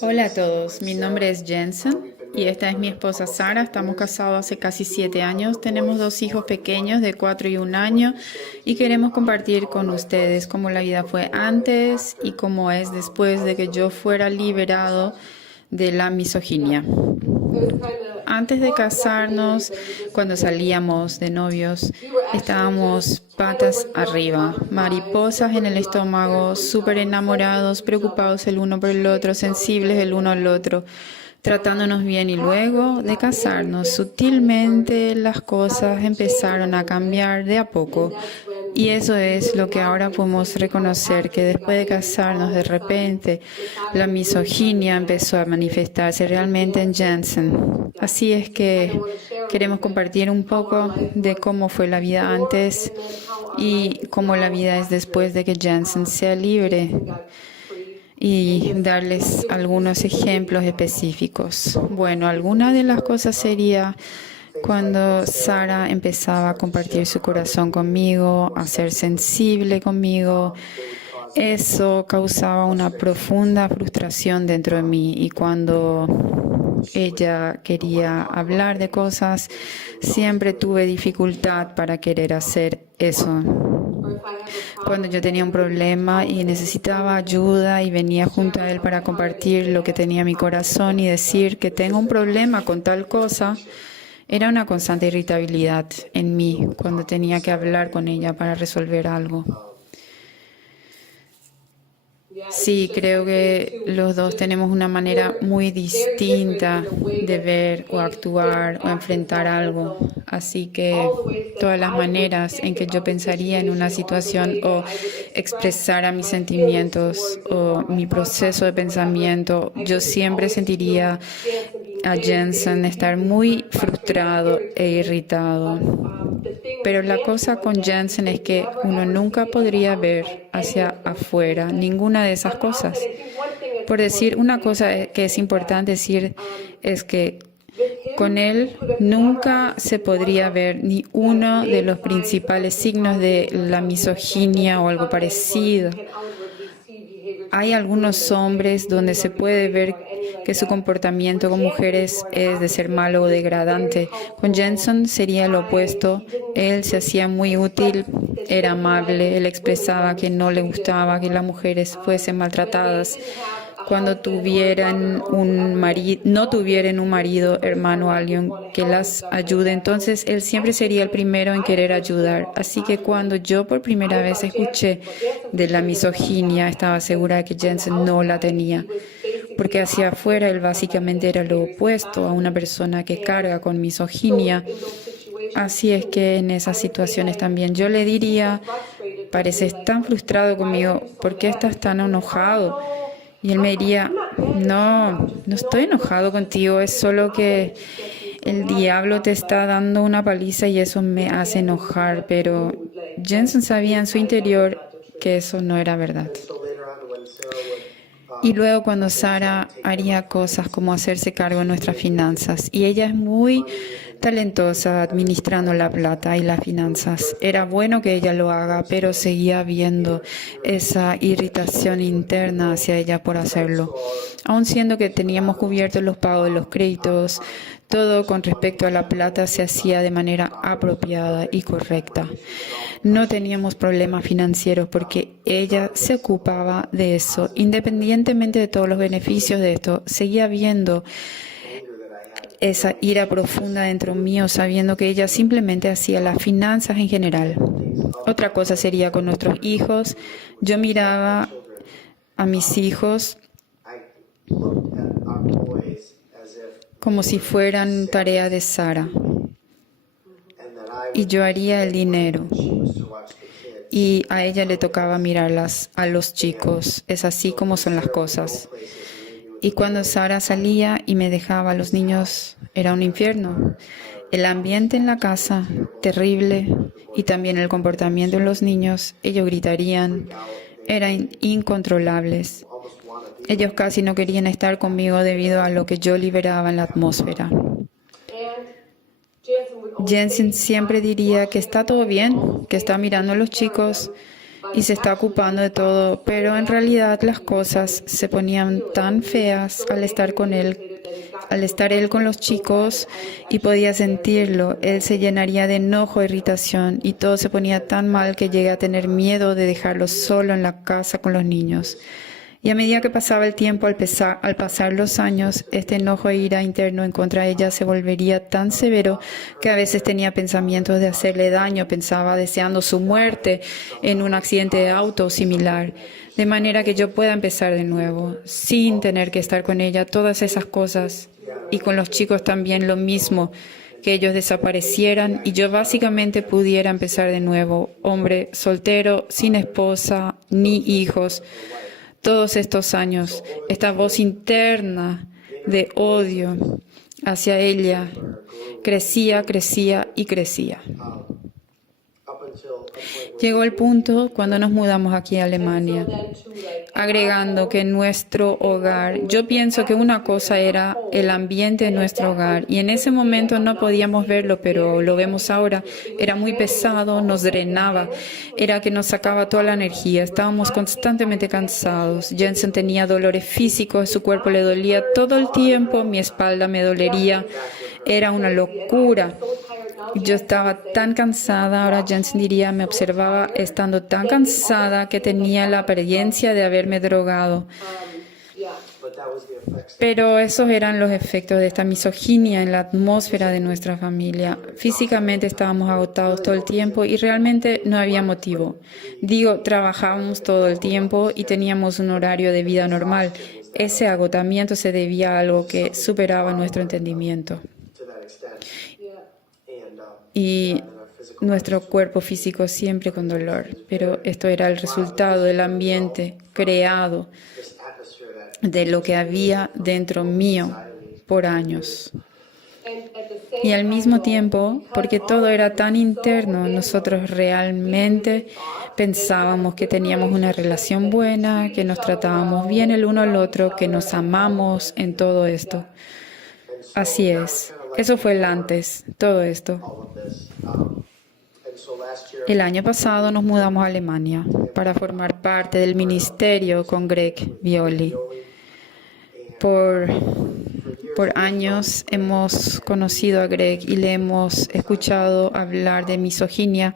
Hola a todos, mi nombre es Jensen y esta es mi esposa Sara. Estamos casados hace casi 7 años. Tenemos dos hijos pequeños de 4 y 1 año y queremos compartir con ustedes cómo la vida fue antes y cómo es después de que yo fuera liberado de la misoginia. Antes de casarnos, cuando salíamos de novios, estábamos patas arriba, mariposas en el estómago, súper enamorados, preocupados el uno por el otro, sensibles el uno al otro, tratándonos bien. Y luego de casarnos, sutilmente las cosas empezaron a cambiar de a poco. Y eso es lo que ahora podemos reconocer, que después de casarnos, de repente, la misoginia empezó a manifestarse realmente en Jensen. Así es que queremos compartir un poco de cómo fue la vida antes y cómo la vida es después de que Jensen sea libre y darles algunos ejemplos específicos. Bueno, alguna de las cosas sería cuando Sara empezaba a compartir su corazón conmigo, a ser sensible conmigo. Eso causaba una profunda frustración dentro de mí, y cuando ella quería hablar de cosas, siempre tuve dificultad para querer hacer eso. Cuando yo tenía un problema y necesitaba ayuda y venía junto a él para compartir lo que tenía en mi corazón y decir que tengo un problema con tal cosa, era una constante irritabilidad en mí cuando tenía que hablar con ella para resolver algo. Sí, creo que los dos tenemos una manera muy distinta de ver o actuar o enfrentar algo. Así que todas las maneras en que yo pensaría en una situación o expresara mis sentimientos o mi proceso de pensamiento, yo siempre sentiría a Jensen estar muy frustrado e irritado. Pero la cosa con Jensen es que uno nunca podría ver hacia afuera ninguna de esas cosas. Por decir una cosa que es importante decir es que con él nunca se podría ver ni uno de los principales signos de la misoginia o algo parecido. Hay algunos hombres donde se puede ver que su comportamiento con mujeres es de ser malo o degradante. Con Jensen sería lo opuesto. Él se hacía muy útil, era amable, él expresaba que no le gustaba que las mujeres fuesen maltratadas. Cuando no tuvieran un marido, hermano, alguien que las ayude, entonces él siempre sería el primero en querer ayudar. Así que cuando yo por primera vez escuché de la misoginia, estaba segura de que Jensen no la tenía, porque hacia afuera él básicamente era lo opuesto a una persona que carga con misoginia. Así es que en esas situaciones también yo le diría: pareces tan frustrado conmigo, ¿por qué estás tan enojado? Y él me diría: no estoy enojado contigo, es solo que el diablo te está dando una paliza y eso me hace enojar. Pero Jensen sabía en su interior que eso no era verdad. Y luego cuando Sara haría cosas como hacerse cargo de nuestras finanzas, y ella es muy talentosa administrando la plata y las finanzas. Era bueno que ella lo haga, pero seguía habiendo esa irritación interna hacia ella por hacerlo. Aun siendo que teníamos cubiertos los pagos de los créditos, todo con respecto a la plata se hacía de manera apropiada y correcta. No teníamos problemas financieros porque ella se ocupaba de eso. Independientemente de todos los beneficios de esto, seguía viendo esa ira profunda dentro mío, sabiendo que ella simplemente hacía las finanzas en general. Otra cosa sería con nuestros hijos. Yo miraba a mis hijos como si fueran tarea de Sara, y yo haría el dinero y a ella le tocaba mirarlas a los chicos. Es así como son las cosas. Y cuando Sara salía y me dejaba a los niños, era un infierno. El ambiente en la casa, terrible, y también el comportamiento de los niños. Ellos gritarían, eran incontrolables. Ellos casi no querían estar conmigo debido a lo que yo liberaba en la atmósfera. Jensen siempre diría que está todo bien, que está mirando a los chicos y se está ocupando de todo, pero en realidad las cosas se ponían tan feas al estar con él, al estar él con los chicos, y podía sentirlo. Él se llenaría de enojo, irritación, y todo se ponía tan mal que llegué a tener miedo de dejarlo solo en la casa con los niños. Y a medida que pasaba el tiempo, al pasar los años, este enojo e ira interno en contra de ella se volvería tan severo que a veces tenía pensamientos de hacerle daño, pensaba deseando su muerte en un accidente de auto o similar, de manera que yo pueda empezar de nuevo, sin tener que estar con ella, todas esas cosas. Y con los chicos también lo mismo, que ellos desaparecieran y yo básicamente pudiera empezar de nuevo, hombre soltero, sin esposa ni hijos. Todos estos años, esta voz interna de odio hacia ella crecía, crecía y crecía. Llegó el punto cuando nos mudamos aquí a Alemania, agregando que en nuestro hogar, yo pienso que una cosa era el ambiente de nuestro hogar, y en ese momento no podíamos verlo, pero lo vemos ahora. Era muy pesado, nos drenaba, era que nos sacaba toda la energía, estábamos constantemente cansados. Jensen tenía dolores físicos, su cuerpo le dolía todo el tiempo, mi espalda me dolería, era una locura. Yo estaba tan cansada, ahora Jensen diría, me observaba estando tan cansada que tenía la apariencia de haberme drogado. Pero esos eran los efectos de esta misoginia en la atmósfera de nuestra familia. Físicamente estábamos agotados todo el tiempo y realmente no había motivo. Digo, trabajábamos todo el tiempo y teníamos un horario de vida normal. Ese agotamiento se debía a algo que superaba nuestro entendimiento. Y nuestro cuerpo físico siempre con dolor, pero esto era el resultado del ambiente creado, de lo que había dentro mío por años. Y al mismo tiempo, porque todo era tan interno, nosotros realmente pensábamos que teníamos una relación buena, que nos tratábamos bien el uno al otro, que nos amamos en todo esto. Así es. Eso fue el antes, todo esto. El año pasado nos mudamos a Alemania para formar parte del ministerio con Greg Violi. Por años hemos conocido a Greg y le hemos escuchado hablar de misoginia.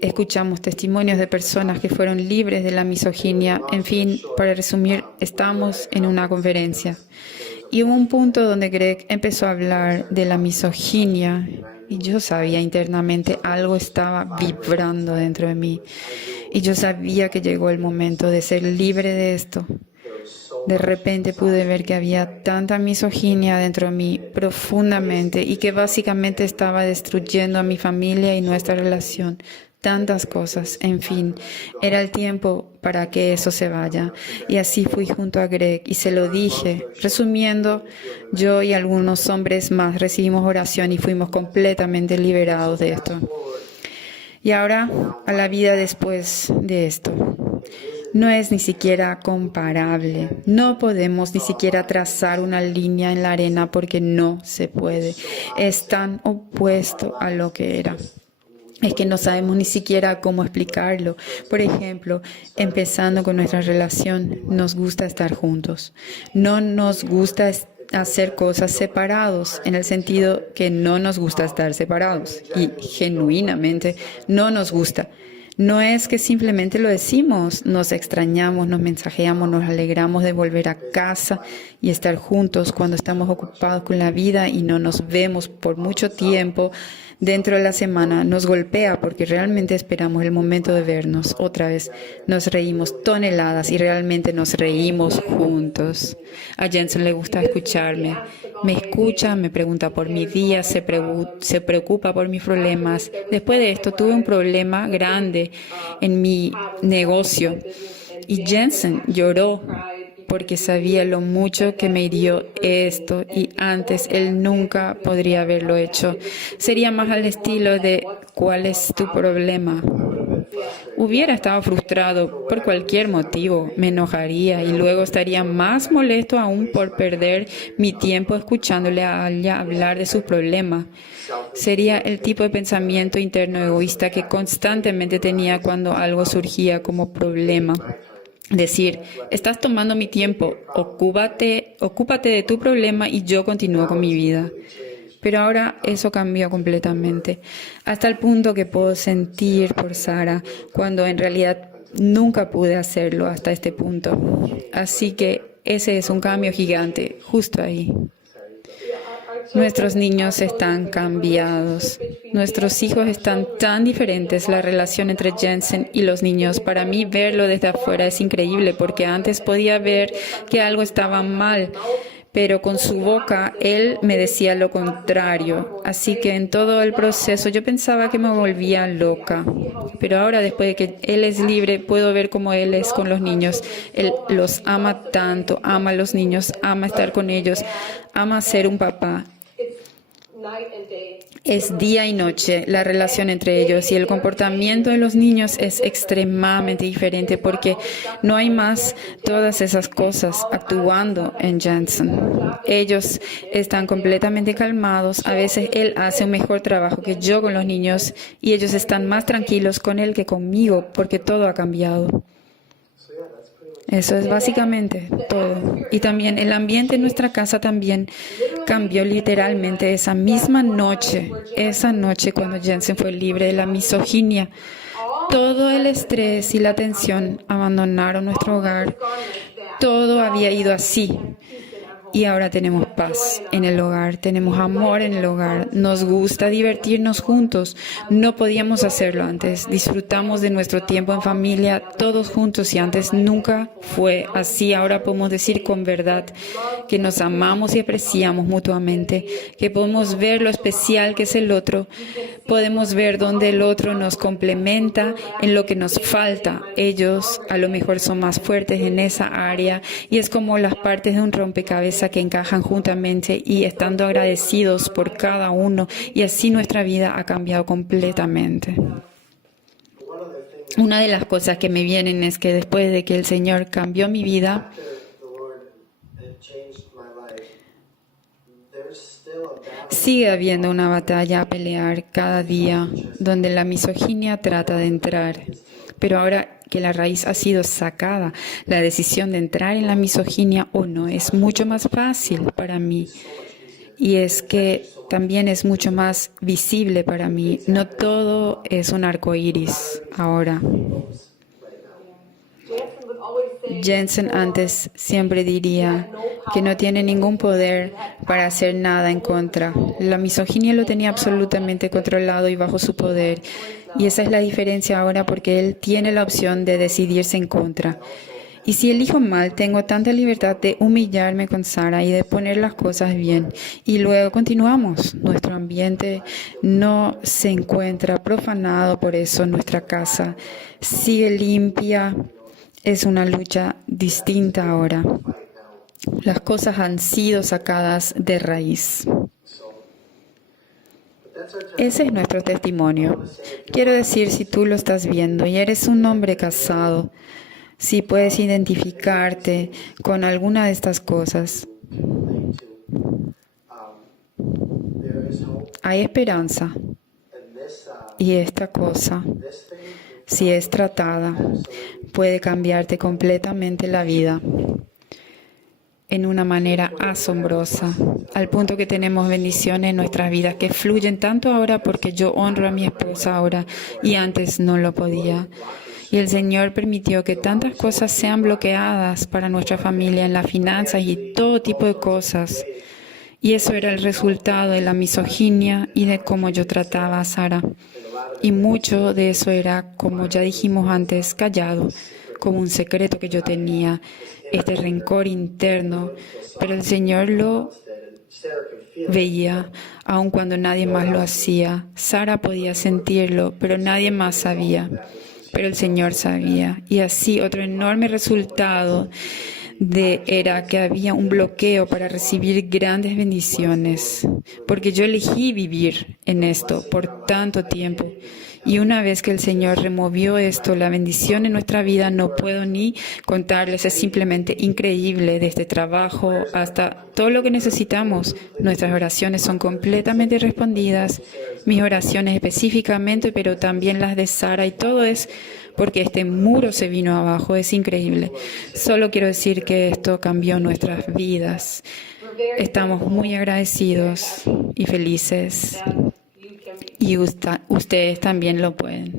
Escuchamos testimonios de personas que fueron libres de la misoginia. En fin, para resumir, estábamos en una conferencia y hubo un punto donde Greg empezó a hablar de la misoginia y yo sabía internamente algo estaba vibrando dentro de mí y yo sabía que llegó el momento de ser libre de esto. De repente pude ver que había tanta misoginia dentro de mí profundamente y que básicamente estaba destruyendo a mi familia y nuestra relación. Tantas cosas, en fin, era el tiempo para que eso se vaya. Y así fui junto a Greg y se lo dije. Resumiendo, yo y algunos hombres más recibimos oración y fuimos completamente liberados de esto. Y ahora, a la vida después de esto. No es ni siquiera comparable. No podemos ni siquiera trazar una línea en la arena porque no se puede. Es tan opuesto a lo que era. Es que no sabemos ni siquiera cómo explicarlo. Por ejemplo, empezando con nuestra relación, nos gusta estar juntos. No nos gusta hacer cosas separados, en el sentido que no nos gusta estar separados. Y genuinamente no nos gusta. No es que simplemente lo decimos, nos extrañamos, nos mensajeamos, nos alegramos de volver a casa y estar juntos cuando estamos ocupados con la vida y no nos vemos por mucho tiempo. Dentro de la semana nos golpea porque realmente esperamos el momento de vernos otra vez. Nos reímos toneladas y realmente nos reímos juntos. A Jensen le gusta escucharme. Me escucha, me pregunta por mi día, se preocupa por mis problemas. Después de esto tuve un problema grande en mi negocio y Jensen lloró porque sabía lo mucho que me hirió esto y antes él nunca podría haberlo hecho. Sería más al estilo de ¿cuál es tu problema? hubiera estado frustrado por cualquier motivo, me enojaría y luego estaría más molesto aún por perder mi tiempo escuchándole a ella hablar de sus problemas. Sería el tipo de pensamiento interno egoísta que constantemente tenía cuando algo surgía como problema. Decir, estás tomando mi tiempo, ocúpate de tu problema y yo continúo con mi vida. Pero ahora eso cambió completamente, hasta el punto que puedo sentir por Sara, cuando en realidad nunca pude hacerlo hasta este punto. Así que ese es un cambio gigante, justo ahí. Nuestros niños están cambiados. Nuestros hijos están tan diferentes. La relación entre Jensen y los niños, para mí verlo desde afuera es increíble, porque antes podía ver que algo estaba mal, pero con su boca él me decía lo contrario. Así que en todo el proceso yo pensaba que me volvía loca. Pero ahora, después de que él es libre, puedo ver cómo él es con los niños. Él los ama tanto, ama a los niños, ama estar con ellos, ama ser un papá. Es día y noche la relación entre ellos, y el comportamiento de los niños es extremadamente diferente porque no hay más todas esas cosas actuando en Jensen. Ellos están completamente calmados. A veces él hace un mejor trabajo que yo con los niños y ellos están más tranquilos con él que conmigo porque todo ha cambiado. Eso es básicamente todo. Y también el ambiente en nuestra casa también cambió literalmente esa misma noche. Esa noche cuando Jensen fue libre de la misoginia. Todo el estrés y la tensión abandonaron nuestro hogar. Todo había ido así. Y ahora tenemos paz en el hogar, tenemos amor en el hogar, nos gusta divertirnos juntos. No podíamos hacerlo antes. Disfrutamos de nuestro tiempo en familia todos juntos y antes nunca fue así. Ahora podemos decir con verdad que nos amamos y apreciamos mutuamente, que podemos ver lo especial que es el otro, podemos ver dónde el otro nos complementa en lo que nos falta. Ellos a lo mejor son más fuertes en esa área y es como las partes de un rompecabezas que encajan juntamente, y estando agradecidos por cada uno, y así nuestra vida ha cambiado completamente. Una de las cosas que me vienen es que después de que el Señor cambió mi vida, sigue habiendo una batalla a pelear cada día donde la misoginia trata de entrar. Pero ahora que la raíz ha sido sacada, la decisión de entrar en la misoginia o no es mucho más fácil para mí. Y es que también es mucho más visible para mí. No todo es un arco iris ahora. Jensen antes siempre diría que no tiene ningún poder para hacer nada en contra. La misoginia lo tenía absolutamente controlado y bajo su poder. Y esa es la diferencia ahora, porque él tiene la opción de decidirse en contra. Y si elijo mal, tengo tanta libertad de humillarme con Sara y de poner las cosas bien. Y luego continuamos. Nuestro ambiente no se encuentra profanado por eso. Nuestra casa sigue limpia. Es una lucha distinta ahora. Las cosas han sido sacadas de raíz. Ese es nuestro testimonio. Quiero decir, si tú lo estás viendo y eres un hombre casado, si puedes identificarte con alguna de estas cosas, hay esperanza. Y esta cosa, si es tratada, puede cambiarte completamente la vida en una manera asombrosa, al punto que tenemos bendiciones en nuestras vidas que fluyen tanto ahora porque yo honro a mi esposa ahora y antes no lo podía. Y el Señor permitió que tantas cosas sean bloqueadas para nuestra familia en las finanzas y todo tipo de cosas. Y eso era el resultado de la misoginia y de cómo yo trataba a Sara. Y mucho de eso era, como ya dijimos antes, callado, como un secreto que yo tenía, este rencor interno. Pero el Señor lo veía, aun cuando nadie más lo hacía. Sara podía sentirlo, pero nadie más sabía. Pero el Señor sabía. Y así otro enorme resultado era que había un bloqueo para recibir grandes bendiciones, porque yo elegí vivir en esto por tanto tiempo Y una vez que el Señor removió esto, la bendición en nuestra vida, no puedo ni contarles, es simplemente increíble, desde trabajo hasta todo lo que necesitamos. Nuestras oraciones son completamente respondidas, mis oraciones específicamente, pero también las de Sara, y todo es porque este muro se vino abajo. Es increíble. Solo quiero decir que esto cambió nuestras vidas. Estamos muy agradecidos y felices, y ustedes también lo pueden.